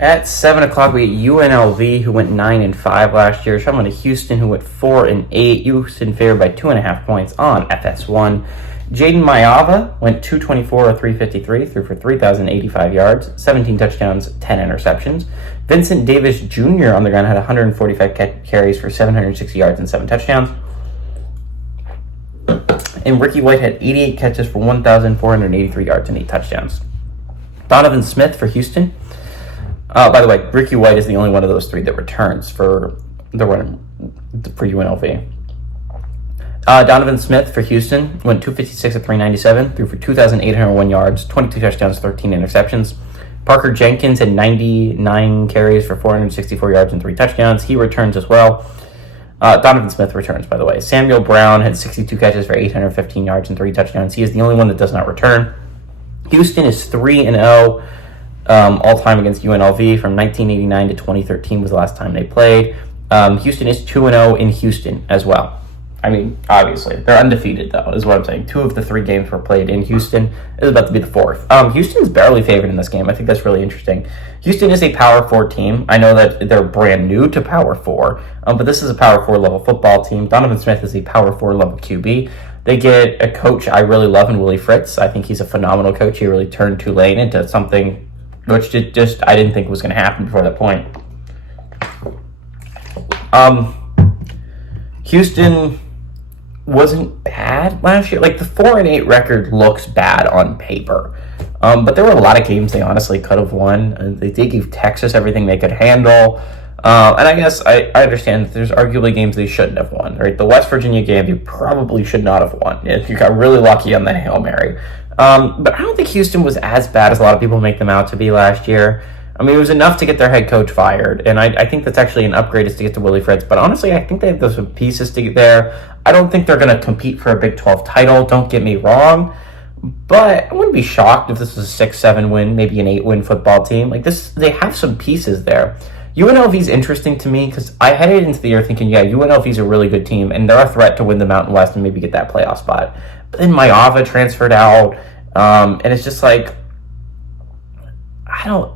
At 7 o'clock, we had UNLV, who went 9-5 last year. Shuffling to Houston, who went 4-8. Houston favored by 2.5 points on FS1. Jaden Mayava went 224 or 353, threw for 3,085 yards, 17 touchdowns, 10 interceptions. Vincent Davis Jr. on the ground had 145 carries for 760 yards and 7 touchdowns. And Ricky White had 88 catches for 1,483 yards and 8 touchdowns. Donovan Smith for Houston. By the way, Ricky White is the only one of those three that returns for UNLV. Donovan Smith for Houston went 256 at 397, threw for 2,801 yards, 22 touchdowns, 13 interceptions. Parker Jenkins had 99 carries for 464 yards and 3 touchdowns. He returns as well. Donovan Smith returns, by the way. Samuel Brown had 62 catches for 815 yards and 3 touchdowns. He is the only one that does not return. Houston is 3-0 all-time against UNLV. From 1989 to 2013 was the last time they played. Houston is 2-0 in Houston as well. I mean, obviously. They're undefeated, though, is what I'm saying. 2 of the 3 games were played in Houston. It is about to be the 4th. Houston's barely favored in this game. I think that's really interesting. Houston is a Power 4 team. I know that they're brand new to Power 4, but this is a Power 4 level football team. Donovan Smith is a Power 4 level QB. They get a coach I really love in Willie Fritz. I think he's a phenomenal coach. He really turned Tulane into something which I didn't think was going to happen before that point. Houston wasn't bad last year. Like, the 4-8 record looks bad on paper. But there were a lot of games they honestly could have won. They did give Texas everything they could handle. And I guess I understand that there's arguably games they shouldn't have won, right? The West Virginia game you probably should not have won. You got really lucky on the Hail Mary. But I don't think Houston was as bad as a lot of people make them out to be last year. I mean, it was enough to get their head coach fired, and I think that's actually an upgrade is to get to Willie Fritz. But honestly, I think they have those pieces to get there. I don't think they're going to compete for a Big 12 title, don't get me wrong. But I wouldn't be shocked if this was a 6-7 win, maybe an 8-win football team. Like this, they have some pieces there. UNLV is interesting to me because I headed into the year thinking, yeah, UNLV is a really good team, and they're a threat to win the Mountain West and maybe get that playoff spot. But then Mayava transferred out, and it's just like, I don't...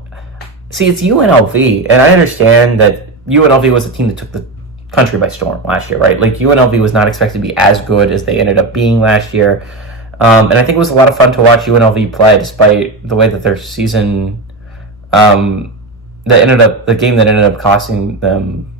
See, it's UNLV, and I understand that UNLV was a team that took the country by storm last year, right? Like, UNLV was not expected to be as good as they ended up being last year. And I think it was a lot of fun to watch UNLV play, despite the way that their season... the game that ended up costing them...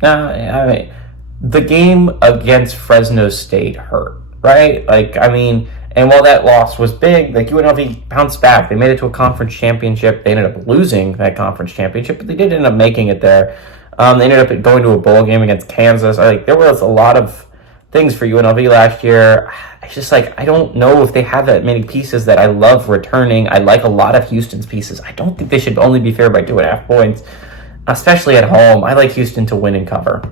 the game against Fresno State hurt, right? Like, I mean... And while that loss was big, like UNLV bounced back. They made it to a conference championship. They ended up losing that conference championship, but they did end up making it there. They ended up going to a bowl game against Kansas. There was a lot of things for UNLV last year. It's just like, I don't know if they have that many pieces that I love returning. I like a lot of Houston's pieces. I don't think they should only be favored by 2.5 points, especially at home. I like Houston to win and cover.